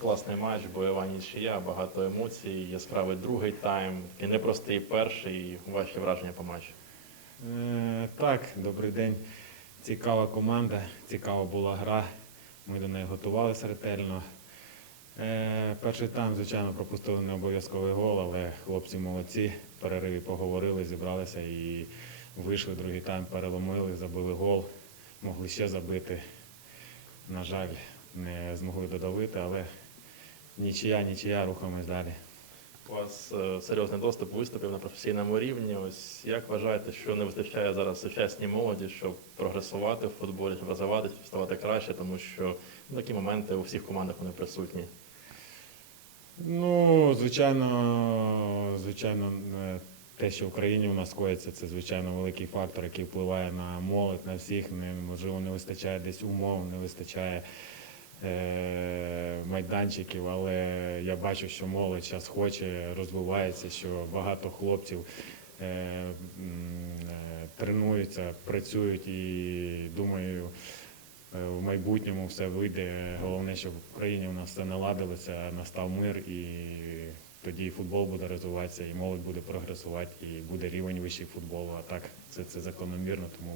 Класний матч, бойова нічия, багато емоцій, яскравий другий тайм, такий непростий перший. Ваші враження по матчу. Е, Так, добрий день. Цікава команда, цікава була гра. Ми до неї готувалися ретельно. Е, Перший тайм, звичайно, пропустили не обов'язковий гол, але хлопці молодці. В перериві поговорили, зібралися і вийшли. Другий тайм переломили, забили гол. Могли ще забити. На жаль, не змогли додавити, але нічия, нічия, рухаємось далі. У вас е, серйозний доступ виступів на професійному рівні. Ось як вважаєте, що не вистачає зараз сучасній молоді, щоб прогресувати в футболі, щоб розвиватися, щоб ставати краще, тому що ну, такі моменти у всіх командах вони присутні. Ну, звичайно, звичайно, те, що в країні у нас коїться, це звичайно великий фактор, який впливає на молодь, на всіх. Не, можливо, не вистачає десь умов, не вистачає майданчиків, але я бачу, що молодь зараз хоче, розвивається, що багато хлопців е, е, тренуються, працюють і думаю. Е, В майбутньому все вийде. Головне, щоб в країні у нас все наладилося, настав мир, і тоді і футбол буде розвиватися, і молодь буде прогресувати, і буде рівень вищий футболу. А так це, це закономірно, тому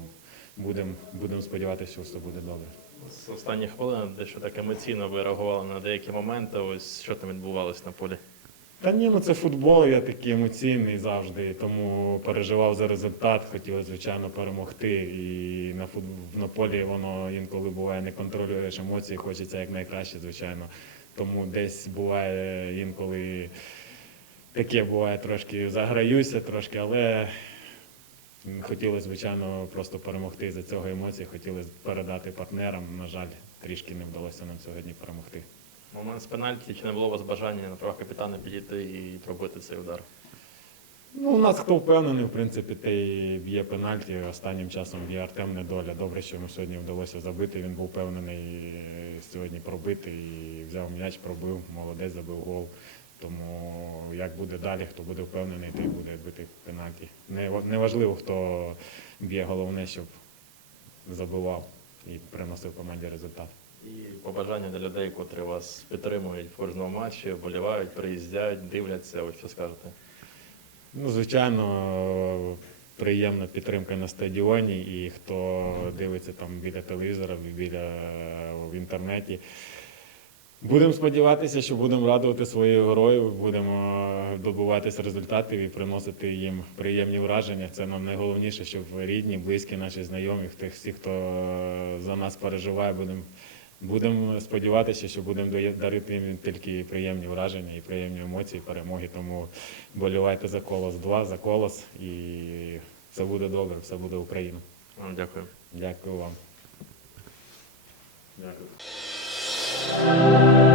будемо будем сподіватися, що все буде добре. З останніх хвилин дещо так емоційно ви реагували на деякі моменти. Ось що там відбувалось на полі. Та ні, ну це футбол, я такий емоційний завжди, тому переживав за результат, хотів, звичайно, перемогти. І на фут... на полі воно інколи буває, не контролюєш емоції, хочеться якнайкраще, звичайно. Тому десь буває інколи таке буває трошки заграюся трошки, але хотілося, звичайно, просто перемогти за цього емоції, хотіли передати партнерам. На жаль, трішки не вдалося нам сьогодні перемогти. Момент з пенальті, чи не було у вас бажання на правах капітана підійти і пробити цей удар? Ну, у нас хто впевнений, в принципі, те і б'є пенальті. Останнім часом б'є Артем Недоля. Добре, що йому сьогодні вдалося забити. Він був впевнений сьогодні пробити і взяв м'яч, пробив, молодець забив гол. Тому як буде далі, хто буде впевнений, той буде бити пенальті. Не, неважливо, хто б'є, головне, щоб забивав і приносив команді результат. І побажання для людей, котрі вас підтримують в кожному матчі, вболівають, приїздять, дивляться. Ось що скажете. Ну, звичайно, приємна підтримка на стадіоні, і хто дивиться там біля телевізора, біля в інтернеті. Будемо сподіватися, що будемо радувати своїх героїв, будемо добуватися результатів і приносити їм приємні враження. Це нам найголовніше, щоб рідні, близькі, наші знайомі, тих всі, хто за нас переживає, будемо Будемо сподіватися, що будемо дарити їм тільки приємні враження і приємні емоції, перемоги. Тому болівайте за колос 2, за колос, і все буде добре, все буде Україна. Вам дякую. Дякую вам. Дякую. Música